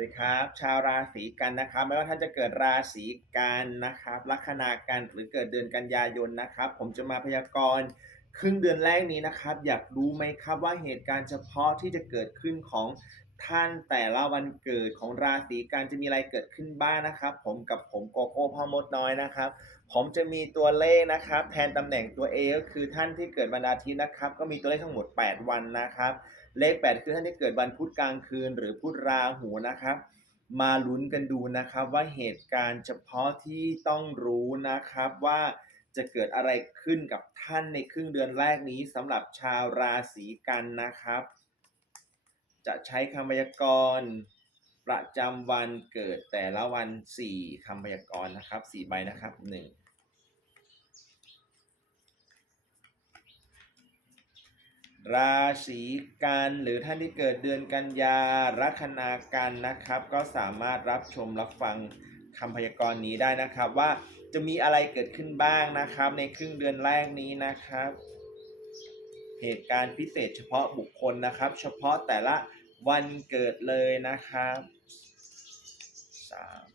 วัสดีครับ ชาวราศีกันนะครับ ไม่ว่าท่านจะเกิดราศีกันนะครับลัคนากันหรือเกิดเดือนกันยายนนะครับ ผมจะมาพยากรณ์ครึ่งเดือนแรกนี้นะครับ อยากรู้ไหมครับว่าเหตุการณ์เฉพาะที่จะเกิดขึ้นของท่านแต่ละวันเกิดของราศีกันจะมีอะไรเกิดขึ้นบ้างนะครับ ผมกับผมโกโก้พ่อมดน้อยนะครับ ผมจะมีตัวเลขนะครับ แทนตำแหน่งตัว A ก็คือท่านที่เกิดวันอาทิตย์นะครับ ก็มีตัวเลขทั้งหมด 8 วันนะครับ เลข 8 คือท่านที่เกิดวันพุธกลางคืน หรือพุธราหูนะครับ มาลุ้นกันดูนะครับว่าเหตุการณ์เฉพาะที่ต้องรู้นะครับว่าจะเกิดอะไรขึ้นกับท่านในครึ่งเดือนแรกนี้สำหรับชาวราศีกันนะครับ จะใช้คำพยากรณ์ประจำวันเกิดแต่ละวัน 4คำพยากรณ์นะครับ 4 ใบนะครับ 1 ราศีกันหรือท่านที่เกิดเดือนกันยาลัคนากันนะครับ ก็สามารถรับชมรับฟังคำพยากรณ์นี้ได้นะครับ ว่าจะมีอะไรเกิดขึ้นบ้างนะครับ ในครึ่งเดือนแรกนี้นะครับ เหตุการณ์พิเศษเฉพาะบุคคลนะครับ เฉพาะแต่ละวันเกิดเลยนะครับสาม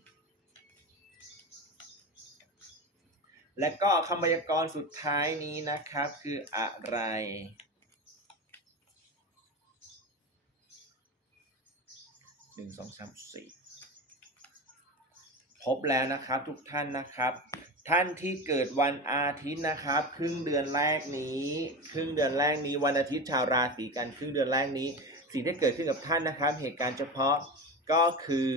และก็คำพยากรณ์สุดท้ายนี้นะครับคืออะไร นึ่งสองสามสี่พบแล้วนะครับทุกท่านนะครับ ท่านที่เกิดวันอาทิตย์นะครับ ครึ่งเดือนแรกนี้ ครึ่งเดือนแรกนี้วันอาทิตย์ชาวราศีกันครึ่งเดือนแรกนี้ สิ่งที่เกิดขึ้นกับท่านนะครับ เหตุการณ์เฉพาะก็คือ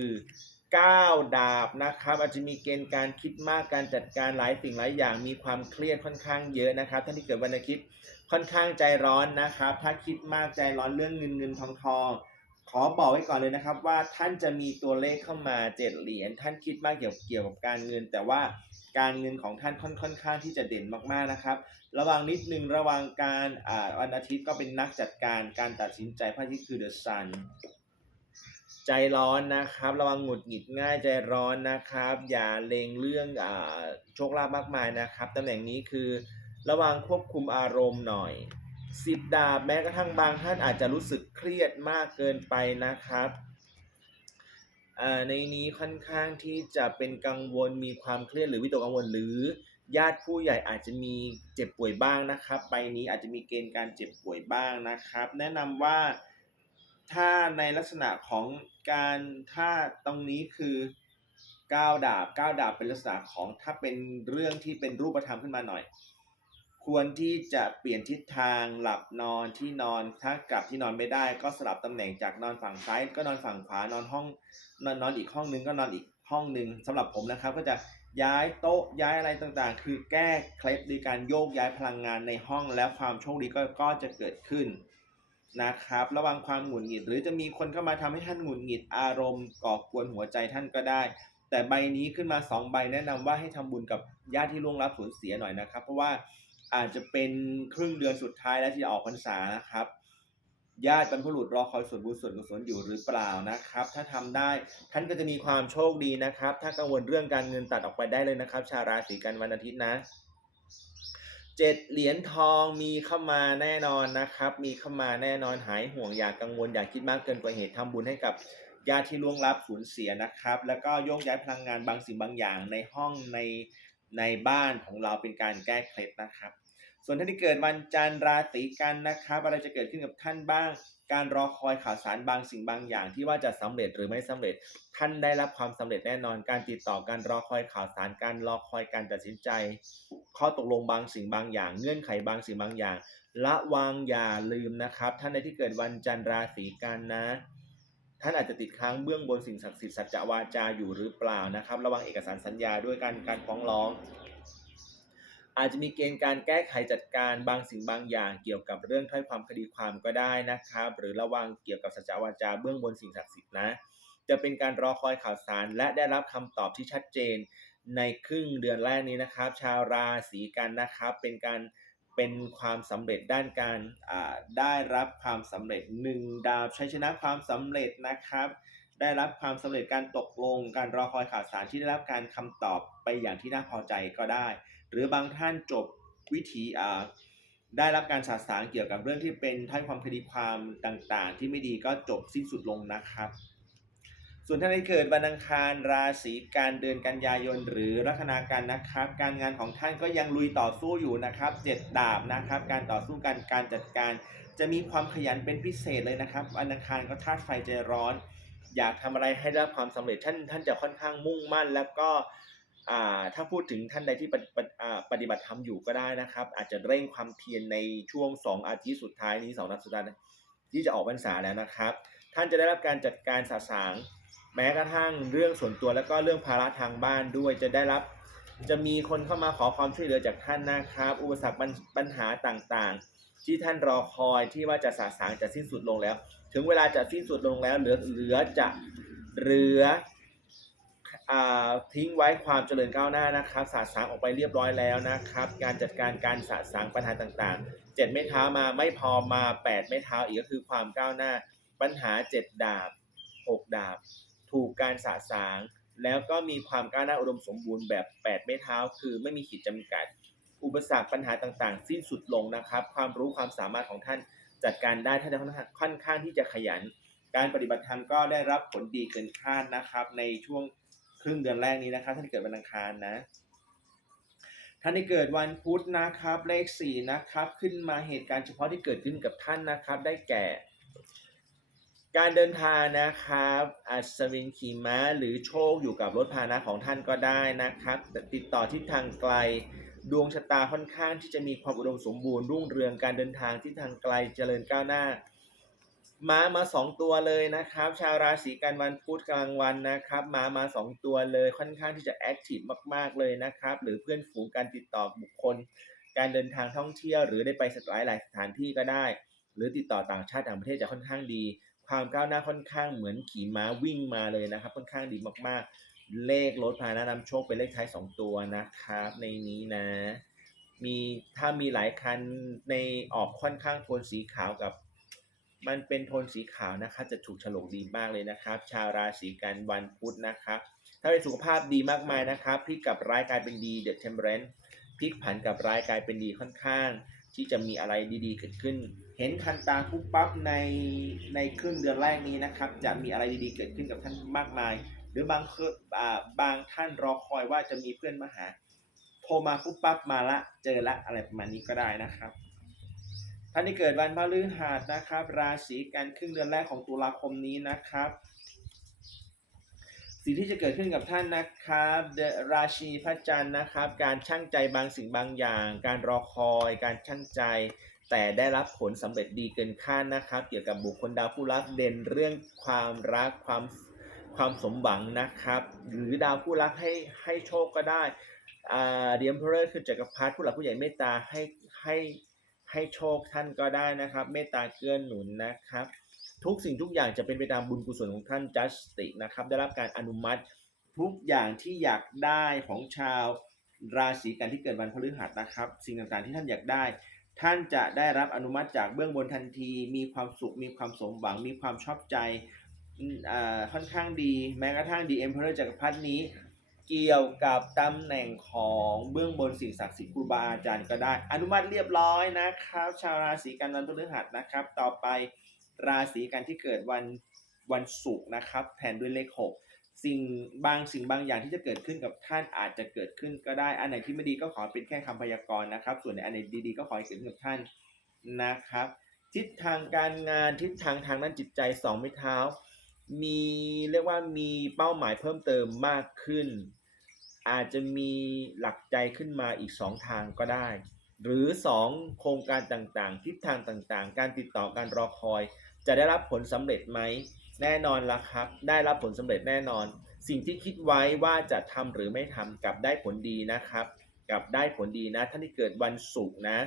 9ดาบนะครับอาจจะมีเกณฑ์การคิดมากการจัดการหลายสิ่งหลายอย่างมีความเครียดค่อนข้างเยอะนะครับท่านที่เกิดวันอาทิตย์ค่อนข้างใจร้อนนะครับ ถ้าคิดมากใจร้อนเรื่องเงินเงินทองทอง ขอบอกไว้ก่อนเลยนะครับว่าท่านจะมีตัวเลขเข้ามาเจ็ดเหรียญท่านคิดมากเกี่ยวเกี่ยวกับการเงิน แต่ว่าการเงินของท่านค่อนค่อนข้างที่จะเด่นมากๆนะครับ ระวังนิดนึงระวังการอ่าวันอาทิตย์ก็เป็นนักจัดการการตัดสินใจพระอาทิตย์คือเดอะซันใจร้อนนะครับ ระวังหงุดหงิดง่ายใจร้อนนะครับ อย่าเลงเรื่องอ่าโชคลาภมากมายนะครับตำแหน่งนี้คือระวังควบคุมอารมณ์หน่อย สิบดาบแม้กระทั่งบางท่านอาจจะรู้สึกเครียดมากเกินไปนะครับอ่าในนี้ค่อนข้างที่จะเป็นกังวลมีความเครียดหรือวิตกกังวลหรือ ญาติผู้ใหญ่อาจจะมีเจ็บป่วยบ้างนะครับใบนี้อาจจะมีเกณฑ์การเจ็บป่วยบ้างนะครับ แนะนำว่าถ้าในลักษณะของการถ้าตรงนี้คือก้าวดาบก้าวดาบเป็นลักษณะของถ้าเป็นเรื่องที่เป็นรูปธรรมขึ้นมาหน่อย ควรที่จะเปลี่ยนทิศทางหลับนอนที่นอนถ้ากลับที่นอนไม่ได้ก็สลับตำแหน่งจากนอนฝั่งซ้ายก็นอนฝั่งขวานอนห้องนอนนอนอีกห้องนึงก็นอนอีกห้องนึงสำหรับผมนะครับ ก็จะย้ายโต๊ะย้ายอะไรต่างๆ คือแก้เคล็ดโดยการโยกย้ายพลังงานในห้องแล้วความโชคดีก็ก็จะเกิดขึ้นนะครับ ระวังความหงุดหงิด หรือจะมีคนเข้ามาทำให้ท่านหงุดหงิดอารมณ์ก่อกวนหัวใจท่านก็ได้ แต่ใบนี้ขึ้นมาสองใบแนะนำว่าให้ทำบุญกับญาติที่ล่วงลับสูญเสียหน่อยนะครับ เพราะว่า อาจจะเป็นครึ่งเดือนสุดท้ายแล้วที่จะออกพรรษานะครับญาติบรรพบุรุษรอคอยส่วนบุญส่วนกุศลอยู่หรือเปล่านะครับ ถ้าทำได้ท่านก็จะมีความโชคดีนะครับ ถ้ากังวลเรื่องการเงินตัดออกไปได้เลยนะครับ ชาวราศีกันวันอาทิตย์นะเจ็ดเหรียญทองมีเข้ามาแน่นอนนะครับ มีเข้ามาแน่นอนหายห่วงอย่ากกังวลอย่าคิดมากเกินกว่าเหตุทำบุญให้กับญาติที่ล่วงลับสูญเสียนะครับ แล้วก็โยกย้ายพลังงานบางสิ่งบางอย่างในห้องในในบ้านของเราเป็นการแก้เคล็ดนะครับ ส่วนท่านที่เกิดวันจันทร์ราศีกันนะครับอะไรจะเกิดขึ้นกับท่านบ้าง การรอคอยข่าวสารบางสิ่งบางอย่างที่ว่าจะสำเร็จหรือไม่สำเร็จ ท่านได้รับความสำเร็จแน่นอน การติดต่อการรอคอยข่าวสารการรอคอยการตัดสินใจ ข้อตกลงบางสิ่งบางอย่าง เงื่อนไขบางสิ่งบางอย่าง ละวังอย่าลืมนะครับ ท่านใดที่เกิดวันจันทร์ราศีกันนะท่านอาจจะติดค้างเบื้องบนสิ่งศักดิ์สิทธิ์สัจจวาจาอยู่หรือเปล่านะครับ ระวังเอกสารสัญญาด้วยการการฟ้องร้อง อาจจะมีเกณฑ์การแก้ไขจัดการบางสิ่งบางอย่างเกี่ยวกับเรื่องถ้อยความคดีความก็ได้นะครับ หรือระวังเกี่ยวกับสัจวาจาเบื้องบนสิ่งศักดิ์สิทธิ์นะ จะเป็นการรอคอยข่าวสารและได้รับคำตอบที่ชัดเจน ในครึ่งเดือนแรกนี้นะครับ ชาวราศีกันนะครับ เป็นการเป็นความสำเร็จด้านการได้รับความสำเร็จหนึ่งดาวชัยชนะความสำเร็จนะครับ ได้รับความสำเร็จการตกลง การรอคอยข่าวสารที่ได้รับการคำตอบไปอย่างที่น่าพอใจก็ได้ หรือบางท่านจบวิธีได้รับการสาสางเกี่ยวกับเรื่องที่เป็นถ้อยความคดีความต่างๆ ที่ไม่ดีก็จบสิ้นสุดลงนะครับ ส่วนท่านที่เกิดวันอังคารราศีการเดือนกันยายนหรือลัคนาการนะครับ การงานของท่านก็ยังลุยต่อสู้อยู่นะครับเจ็ดดาบนะครับ การต่อสู้กันการจัดการ จะมีความขยันเป็นพิเศษเลยนะครับวันอังคารก็ธาตุไฟใจร้อน อยากทำอะไรให้ได้รับความสำเร็จท่านท่านจะค่อนข้างมุ่งมั่น แล้วก็ถ้าพูดถึงท่านใดที่ปฏิปฏิบัติธรรมอยู่ก็ได้นะครับ อาจจะเร่งความเพียรในช่วง 2 อาทิตย์สุดท้ายนี้2นัดสุดท้ายที่จะออกพรรษาแล้วนะครับ ท่านจะได้รับการจัดการสะสางแม้กระทั่งเรื่องส่วนตัวแล้วก็เรื่องภาระทางบ้านด้วยจะได้รับจะมีคนเข้ามาขอความช่วยเหลือจากท่านนะครับ อุปสรรคปัญปัญหาต่างๆ ที่ท่านรอคอยที่ว่าจะสะสางจะสิ้นสุดลงแล้ว ถึงเวลาจะสิ้นสุดลงแล้วเหลือเหลือจะเหลืออทิ้งไว้ความเจริญก้าวหน้านะครับสะสางออกไปเรียบร้อยแล้วนะครับ การจัดการการสะสางปัญหาต่างๆเจ็ดไม้เท้ามาไม่พอมาแปดไม้เท้าอีกก็คือความก้าวหน้า ปัญหาเจ็ดดาบหกดาบ ถูกการสะสางแล้วก็มีความก้าวหน้าอุดมสมบูรณ์แบบแปดไม้เท้า คือไม่มีขีดจำกัด อุปสรรคปัญหาต่างๆ สิ้นสุดลงนะครับ ความรู้ความสามารถของท่านจัดการได้ท่านค่อนข้างค่อนข้างที่จะขยัน การปฏิบัติธรรมก็ได้รับผลดีเกินคาดนะครับ ในช่วงครึ่งเดือนแรกนี้นะครับท่านเกิดวันอังคารนะท่านที่เกิดวันพุธนะครับ เลขสี่นะครับ ขึ้นมาเหตุการณ์เฉพาะที่เกิดขึ้นกับท่านนะครับ ได้แก่ การเดินทางนะครับ อัศวินขี่ม้าหรือโชคอยู่กับรถพาหนะของท่านก็ได้นะครับติดต่อทิศทางไกล ดวงชะตาค่อนข้างที่จะมีความอุดมสมบูรณ์รุ่งเรืองการเดินทางที่ทางไกลเจริญก้าวหน้า ม้ามาสองตัวเลยนะครับ ชาวราศีกันวันพุธกลางวันนะครับม้ามาสองตัวเลยค่อนข้างที่จะแอคทีฟมากๆเลยนะครับ หรือเพื่อนฝูงการติดต่อบุคคล การเดินทางท่องเที่ยว หรือได้ไปหลายหลายสถานที่ก็ได้ หรือติดต่อต่างชาติต่างประเทศจะค่อนข้างดี ความก้าวหน้าค่อนข้างเหมือนขี่ม้าวิ่งมาเลยนะครับ ค่อนข้างดีมากๆ เลขรถพาหนะนำโชคเป็นเลขท้ายสองตัวนะครับ ในนี้นะ มีถ้ามีหลายคันในออกค่อนข้างโทนสีขาวกับ มันเป็นโทนสีขาวนะครับ จะถูกฉลกดีมากเลยนะครับ ชาวราศีกันวันพุธนะครับ ถ้าเป็นสุขภาพดีมากมายนะครับพลิกกับร้ายกลายเป็นดีเด e เทมเ r รนพลิกผันกับร้ายกลายเป็นดีค่อนข้าง ที่จะมีอะไรดีๆเกิดขึ้น เห็นทันตาปุ๊บปั๊บในในครึ่งเดือนแรกนี้นะครับ จะมีอะไรดีๆเกิดขึ้นกับท่านมากมาย รือบางคืออ่าบางท่านรอคอยว่าจะมีเพื่อนมาหา โทรมาปุ๊บปั๊บมาละ เจอละอะไรประมาณนี้ก็ได้นะครับท่านที่เกิดวันพฤหัสนะครับ ราศีกันครึ่งเดือนแรกของตุลาคมนี้นะครับ สิ่งที่จะเกิดขึ้นกับท่านนะครับราชีพระจันทร์นะครับ การช่างใจบางสิ่งบางอย่าง การรอคอย การช่างใจ แต่ได้รับผลสำเร็จดีเกินคาดนะครับ เกี่ยวกับบุคคลดาวผู้รักเด่นเรื่องความรักความ ความสมหวังนะครับ หรือดาวผู้รักให้ให้โชคก็ได้อ่าเดียมเพอร์คือจักรพรรดิผู้หลักผู้ใหญ่เมตตาให้ให้ให้โชคท่านก็ได้นะครับ เมตตาเกื้อหนุนนะครับ ทุกสิ่งทุกอย่างจะเป็นไปตามบุญกุศลของท่านจัสตินะครับ ได้รับการอนุมัติทุกอย่างที่อยากได้ของชาวราศีกันที่เกิดวันพฤหัสนะครับ สิ่งต่างๆที่ท่านอยากได้ ท่านจะได้รับอนุมัติจากเบื้องบนทันที มีความสุข มีความสมหวัง มีความชอบใจ อ่าค่อนข้างดีแม้กระทั่งดีเอ็มเพร์จักรพรรดินี้ เกี่ยวกับตำแหน่งของเบื้องบนสิ่งศักดิ์สิทธิ์ครูบาอาจารย์ก็ได้ อนุมัติเรียบร้อยนะครับ ชาวราศีกันวันพฤหัสนะครับ ต่อไปราศีกันที่เกิดวันวันศุกร์นะครับ แทนด้วยเลขหกสิ่งบางสิ่งบางอย่างที่จะเกิดขึ้นกับท่านอาจจะเกิดขึ้นก็ได้ อันไหนที่ไม่ดีก็ขอเป็นแค่คำพยากรณ์นะครับ ส่วนในอันไหนดีๆก็ขอให้เกิดขึ้นกับท่านนะครับ ทิศทางการงานทิศทางทางด้านจิตใจสองไม้เท้า มีเรียกว่ามีเป้าหมายเพิ่มเติมมากขึ้น อาจจะมีหลักใจขึ้นมาอีก 2 ทางก็ได้ หรือ 2 โครงการต่างๆ ทิศทางต่างๆ การติดต่อการรอคอย จะได้รับผลสำเร็จไหม แน่นอนละครับ ได้รับผลสำเร็จแน่นอน สิ่งที่คิดไว้ว่าจะทำหรือไม่ทำกลับได้ผลดีนะครับกลับได้ผลดีนะท่านที่เกิดวันศุกร์นะ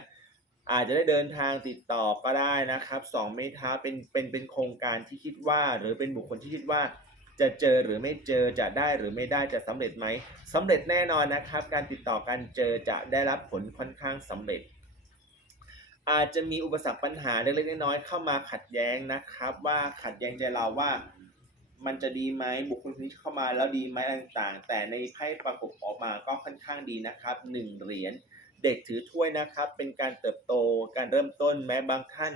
อาจจะได้เดินทางติดต่อก็ได้นะครับสองไม้เท้าเป็นเป็นเป็นโครงการที่คิดว่า หรือเป็นบุคคลที่คิดว่า จะเจอหรือไม่เจอจะได้หรือไม่ได้จะสำเร็จไหมสำเร็จแน่นอนนะครับ การติดต่อการเจอจะได้รับผลค่อนข้างสำเร็จ อาจจะมีอุปสรรคปัญหาเล็กๆน้อยๆเข้ามาขัดแย้งนะครับ ว่าขัดแย้งใจเราว่ามันจะดีไหมบุคคลคนนี้เข้ามาแล้วดีไหมต่างๆ แต่ในไพ่ปรากฏออกมาก็ค่อนข้างดีนะครับหนึ่งเหรียญ เด็กถือถ้วยนะครับ เป็นการเติบโตการเริ่มต้นแม้บางท่าน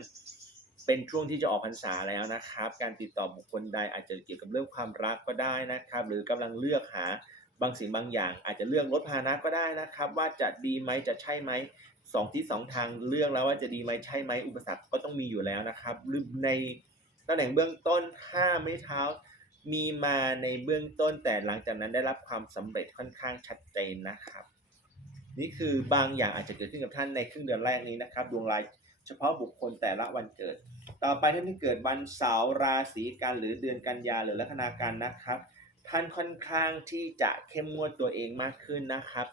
เป็นช่วงที่จะออกพรรษาแล้วนะครับ การติดต่อบุคคลใดอาจจะเกี่ยวกับเรื่องความรักก็ได้นะครับ หรือกำลังเลือกหาบางสิ่งบางอย่าง อาจจะเลือกรถพาหนะก็ได้นะครับ ว่าจะดีไหมจะใช่ไหมสองที่สองทางเลือกแล้วว่าจะดีไหมใช่ไหมอุปสรรคก็ต้องมีอยู่แล้วนะครับในตำแหน่งเบื้องต้นห้าไม้เท้า มีมาในเบื้องต้นแต่หลังจากนั้นได้รับความสำเร็จค่อนข้างชัดเจนนะครับ นี่คือบางอย่างอาจจะเกิดขึ้นกับท่านในครึ่งเดือนแรกนี้นะครับ ดวงรายเฉพาะบุคคลแต่ละวันเกิด ต่อไปท่านที่เกิดวันเสาร์ราศีกันหรือเดือนกันยาหรือลัคนากันนะครับ ท่านค่อนข้างที่จะเข้มงวดตัวเองมากขึ้นนะครับ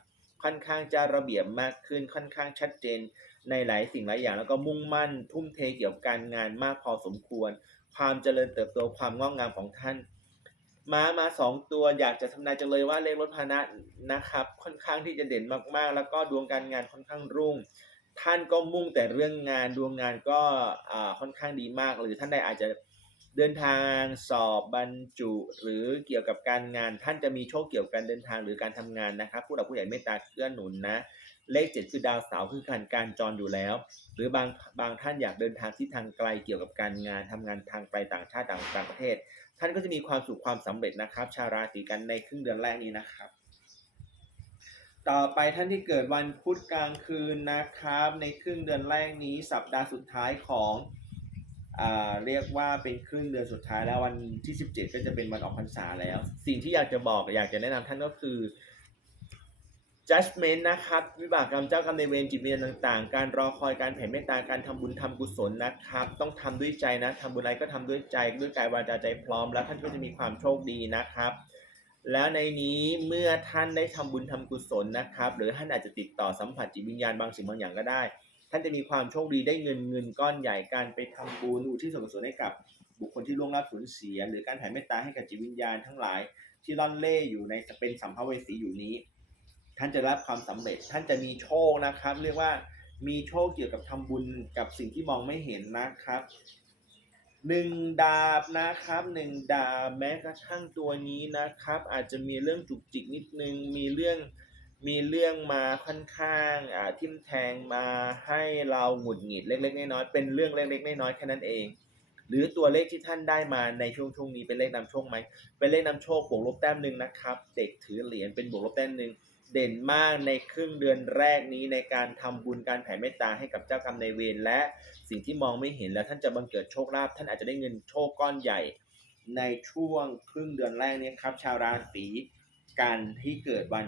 ค่อนข้างจะระเบียบมากขึ้น ค่อนข้างชัดเจน ในหลายสิ่งหลายอย่าง แล้วก็มุ่งมั่น ทุ่มเทเกี่ยวกับการงานมากพอสมควร ความเจริญเติบโตความงอกงามของท่าน ม้ามาสองตัวอยากจะทำนายจังเลยว่าเลขรถพานะนะครับ ค่อนข้างที่จะเด่นมากๆ แล้วก็ดวงการงานค่อนข้างรุ่ง ท่านก็มุ่งแต่เรื่องงานดวงงานก็อ่าค่อนข้างดีมากหรือท่านใดอาจจะเดินทางสอบบรรจุ หรือเกี่ยวกับการงาน ท่านจะมีโชคเกี่ยวกับการเดินทางหรือการทำงานนะครับ ผู้หลักผู้ใหญ่เมตตาเกื้อหนุนนะ เลขเจ็ดคือดาวเสาร์คือการการจรอยู่แล้ว หรือบางบางท่านอยากเดินทางที่ทางไกลเกี่ยวกับการงานทำงานทางไกลต่างชาติต่างประเทศ ท่านก็จะมีความสุขความสำเร็จนะครับ ชาวราศีกันในครึ่งเดือนแรกนี้นะครับ ต่อไปท่านที่เกิดวันพุธกลางคืนนะครับ ในครึ่งเดือนแรกนี้สัปดาห์สุดท้ายของเรียกว่าเป็นครึ่งเดือนสุดท้ายแล้ววันที่ 17 ก็จะเป็นวันออกพรรษาแล้ว สิ่งที่อยากจะบอกอยากจะแนะนำท่านก็คือ judgment นะครับ วิบากกรรมเจ้ากรรมในเวรจิตวิญญาณต่างๆ การรอคอยการแผ่เมตตาการทำบุญทำกุศลนะครับ ต้องทำด้วยใจนะทำบุญอะไรก็ทำด้วยใจด้วยกายวาจาใจพร้อม แล้วท่านก็จะมีความโชคดีนะครับ แล้วในนี้เมื่อท่านได้ทำบุญทำกุศลนะครับ หรือท่านอาจจะติดต่อสัมผัสจิตวิญญาณบางสิ่งบางอย่างก็ได้ ท่านจะมีความโชคดีได้เงินเงินก้อนใหญ่การไปทำบุญอุทิศส่วนกุศลให้กับบุคคลที่ล่วงลับสูญเสีย หรือการแผ่เมตตาให้กับจิตวิญญาณทั้งหลาย ที่ล่อนเล่อยู่ในเป็นสัมภเวสีอยู่นี้ ท่านจะรับความสำเร็จ ท่านจะมีโชคนะครับ เรียกว่ามีโชคเกี่ยวกับทำบุญกับสิ่งที่มองไม่เห็นนะครับหนึ่งดาบนะครับหนึ่งดาบแม้กระทั่งตัวนี้นะครับ อาจจะมีเรื่องจุกจิกนิดนึงมีเรื่องมีเรื่องมาค่อนข้างอ่าทิ่มแทงมาให้เราหงุดหงิดเล็กๆน้อยๆเป็นเรื่องเล็กๆน้อยๆแค่นั้นเอง หรือตัวเลขที่ท่านได้มาในช่วงช่วงนี้เป็นเลขนำโชคไหมเป็นเลขนำโชคบวกลบแต้มหนึ่งนะครับ เด็กถือเหรียญเป็นบวกลบแต้มหนึ่ง เด่นมากในครึ่งเดือนแรกนี้ในการทำบุญการแผ่เมตตาให้กับเจ้ากรรมนายเวรและสิ่งที่มองไม่เห็นแล้วท่านจะบังเกิดโชคลาภท่านอาจจะได้เงินโชคก้อนใหญ่ ในช่วงครึ่งเดือนแรกนี้ครับ ชาวราศีกันที่เกิดวัน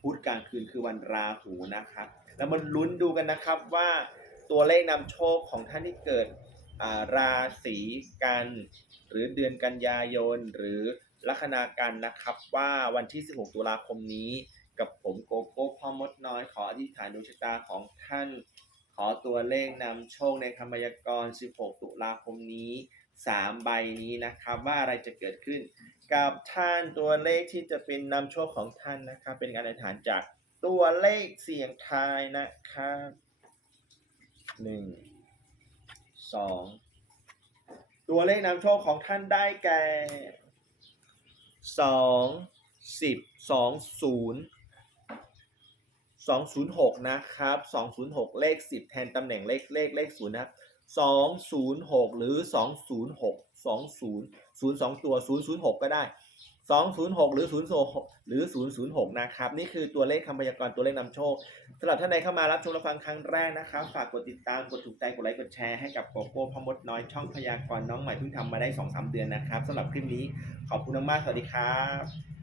พุธกลางคืนคือวันราหูนะครับ แล้วมันลุ้นดูกันนะครับว่าตัวเลขนำโชคของท่านที่เกิดราศีกันหรือเดือนกันยายนหรือลัคนากันนะครับว่าวันที่ 16 ตุลาคมนี้ กับผมโกโก้พ่อมดน้อยขออธิษฐานดวงชะตาของท่าน ขอตัวเลขนำโชคในคำพยากรณ์ 16 ตุลาคมนี้ 3 ใบนี้นะครับว่าอะไรจะเกิดขึ้น กับท่านตัวเลขที่จะเป็นนำโชคของท่านนะครับ เป็นการอธิษฐานจากตัวเลขเสียงทายนะครับหนึ่งสองตัวเลขนำโชคของท่านได้แก่สองสิบสองศูนย์ สองศูนย์หกนะครับสองศูนย์หกเลขสิบแทนตำแหน่งเลขเลขเลขศูนย์นะครับสองศูนย์หกหรือสองศูนย์หกสองศูนย์ศูนย์สองตัวศูนย์ศูนย์หกก็ได้สองศูนย์หกหรือศูนย์หกหรือศูนย์ศูนย์หกนะครับ นี่คือตัวเลขคำพยากรณ์ตัวเลขนำโชคสำหรับท่านใดเข้ามารับชมรับฟังครั้งแรกนะครับ ฝากกดติดตาม กดถูกใจ กดไลค์ กดแชร์ให้กับโกโก้พมดน้อยช่องพยากรณ์น้องใหม่เพิ่งทำมาได้สองสามเดือนนะครับสำหรับคลิปนี้ขอบคุณมากๆสวัสดีครับ